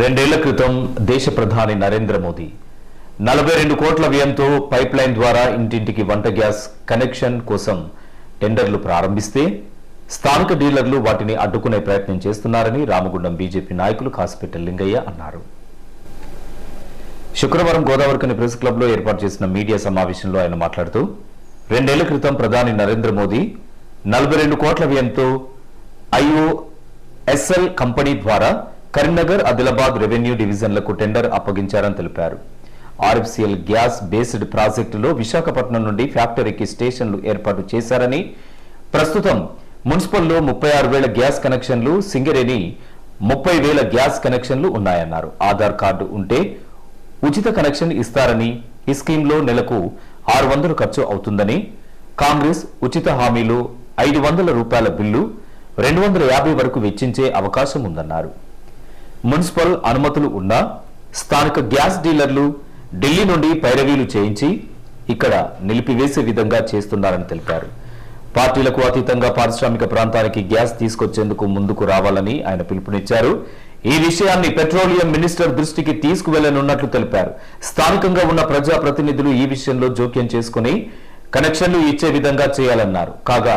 రెండేళ్ళ క్రితం దేశ ప్రధాని నరేంద్ర మోదీ నలభై రెండు కోట్ల వ్యయంతో పైప్ లైన్ ద్వారా ఇంటింటికి వంట గ్యాస్ కనెక్షన్ కోసం టెండర్లు ప్రారంభిస్తే స్థానిక డీలర్లు వాటిని అడ్డుకునే ప్రయత్నం చేస్తున్నారని రామగుండం బీజేపీ నాయకులు కాసిపెట్ట లింగయ్య అన్నారు. శుక్రవారం గోదావరికని ప్రెస్ క్లబ్లో ఏర్పాటు చేసిన మీడియా సమావేశంలో ఆయన మాట్లాడుతూ రెండేళ్ళ క్రితం ప్రధాని నరేంద్ర మోదీ నలభై రెండు కోట్ల వ్యయంతో ఐఓఎస్ఎల్ కంపెనీ ద్వారా కరీంనగర్ ఆదిలాబాద్ రెవెన్యూ డివిజన్లకు టెండర్ అప్పగించారని తెలిపారు. ఆర్ఎఫ్సిఎల్ గ్యాస్ బేస్డ్ ప్రాజెక్టులో విశాఖపట్నం నుండి ఫ్యాక్టరీకి స్టేషన్లు ఏర్పాటు చేశారని ప్రస్తుతం మున్సిపల్లో ముప్పై ఆరు వేల గ్యాస్ కనెక్షన్లు సింగరేణి ముప్పై వేల గ్యాస్ కనెక్షన్లు ఉన్నాయన్నారు. ఆధార్ కార్డు ఉంటే ఉచిత కనెక్షన్ ఇస్తారని ఈ స్కీమ్లో నెలకు ఆరు వందలు ఖర్చు అవుతుందని కాంగ్రెస్ ఉచిత హామీలు ఐదు వందల రూపాయల బిల్లు రెండు వందల యాభై వరకు వెచ్చించే అవకాశం ఉందన్నారు. మున్సిపల్ అనుమతులు ఉన్నా స్థానిక గ్యాస్ డీలర్లు ఢిల్లీ నుండి పైరవీలు చేయించి ఇక్కడ నిలిపివేసే విధంగా చేస్తున్నారని తెలిపారు. పార్టీలకు అతీతంగా పారిశ్రామిక ప్రాంతానికి గ్యాస్ తీసుకొచ్చేందుకు ముందుకు రావాలని ఆయన పిలుపునిచ్చారు. ఈ విషయాన్ని పెట్రోలియం మినిస్టర్ దృష్టికి తీసుకువెళ్ళనున్నట్లు తెలిపారు. స్థానికంగా ఉన్న ప్రజా ప్రతినిధులు ఈ విషయంలో జోక్యం చేసుకుని కనెక్షన్లు ఇచ్చే విధంగా చేయాలన్నారు. కాగా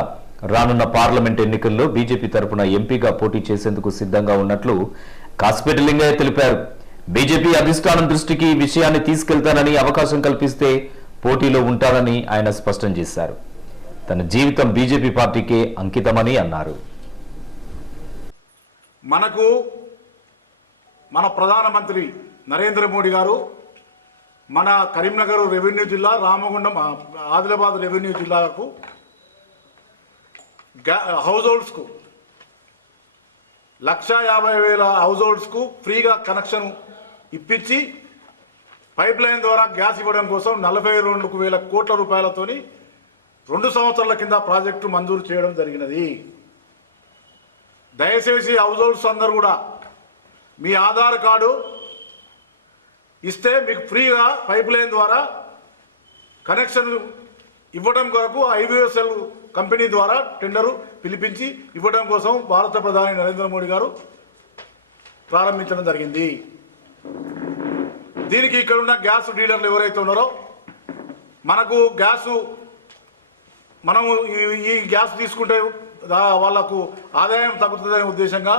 రానున్న పార్లమెంట్ ఎన్నికల్లో బీజేపీ తరపున ఎంపీగా పోటీ చేసేందుకు సిద్ధంగా ఉన్నట్లు కాసిపేట తెలిపారు. బీజేపీ అధిష్టానం దృష్టికి విషయాన్ని తీసుకెళ్తానని అవకాశం కల్పిస్తే పోటీలో ఉంటానని ఆయన స్పష్టం చేశారు. తన జీవితం బీజేపీ పార్టీకే అంకితమని అన్నారు. మనకు మన ప్రధానమంత్రి నరేంద్ర మోడీ గారు మన కరీంనగర్ రెవెన్యూ జిల్లా రామగుండం ఆదిలాబాద్ రెవెన్యూ జిల్లాకు హౌస్ హోల్డ్స్కు లక్ష యాభై వేల హౌస్ హోల్డ్స్కు ఫ్రీగా కనెక్షన్ ఇప్పించి పైప్ లైన్ ద్వారా గ్యాస్ ఇవ్వడం కోసం నలభై రెండు వేల కోట్ల రూపాయలతోని రెండు సంవత్సరాల కింద ప్రాజెక్టు మంజూరు చేయడం జరిగినది. దయచేసి హౌస్ హోల్డ్స్ అందరూ కూడా మీ ఆధార్ కార్డు ఇస్తే మీకు ఫ్రీగా పైప్ లైన్ ద్వారా కనెక్షన్ ఇవ్వడం కొరకు ఐవీఎస్ఎల్ కంపెనీ ద్వారా టెండరు పిలిపించి ఇవ్వడం కోసం భారత ప్రధాని నరేంద్ర మోడీ గారు ప్రారంభించడం జరిగింది. దీనికి ఇక్కడ ఉన్న గ్యాస్ డీలర్లు ఎవరైతే ఉన్నారో మనకు గ్యాసు మనము ఈ- గ్యాస్ తీసుకుంటే వాళ్ళకు వాళ్ళకు ఆదాయం తగ్గుతుందనే ఉద్దేశంగా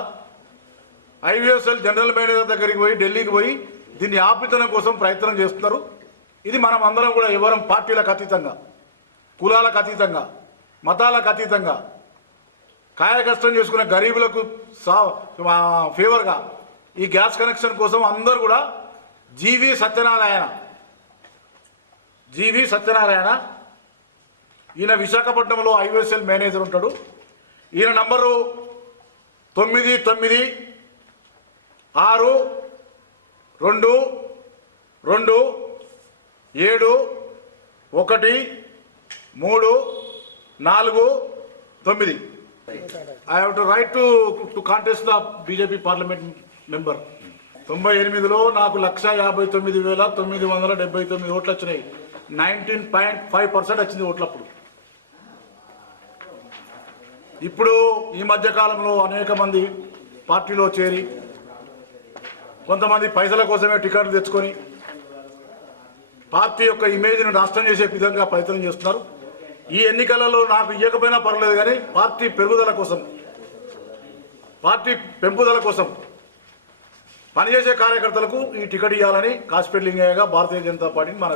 ఐవిఎస్ఎల్ జనరల్ మేనేజర్ దగ్గరికి పోయి ఢిల్లీకి పోయి దీన్ని ఆపించడం కోసం ప్రయత్నం చేస్తున్నారు. ఇది మనం అందరం కూడా ఎవరం పార్టీలకు అతీతంగా కులాలకు అతీతంగా మతాలకు అతీతంగా కాయకష్టం చేసుకున్న చేసుకునే గరీబులకు సా ఫేవర్గా ఈ గ్యాస్ కనెక్షన్ కోసం అందరూ కూడా జీవి సత్యనారాయణ జీవి సత్యనారాయణ ఈయన విశాఖపట్నంలో ఐవీఎస్ఎల్ మేనేజర్ ఉంటాడు. ఈయన నంబరు తొమ్మిది తొమ్మిది ఆరు రెండు రెండు ఏడు ఒకటి మూడు నాలుగు తొమ్మిది. I have to write to to contest the BJP parliament member తొంభై ఎనిమిదిలో నాకు లక్ష యాభై తొమ్మిది వేల తొమ్మిది వందల డెబ్బై తొమ్మిది ఓట్లు వచ్చినాయి. నైన్టీన్ పాయింట్ ఫైవ్ పర్సెంట్ వచ్చింది ఓట్లప్పుడు. ఇప్పుడు ఈ మధ్య కాలంలో అనేక మంది పార్టీలో చేరి కొంతమంది పైసల కోసమే టికెట్లు తెచ్చుకొని పార్టీ యొక్క ఇమేజ్ను నష్టం చేసే విధంగా ప్రయత్నం చేస్తున్నారు. ఈ ఎన్నికలలో నాకు ఇవ్వకపోయినా పర్లేదు కానీ పార్టీ పెరుగుదల కోసం పార్టీ పెంపుదల కోసం పనిచేసే కార్యకర్తలకు ఈ టికెట్ ఇవ్వాలని కాసిపేట భారతీయ జనతా పార్టీని మన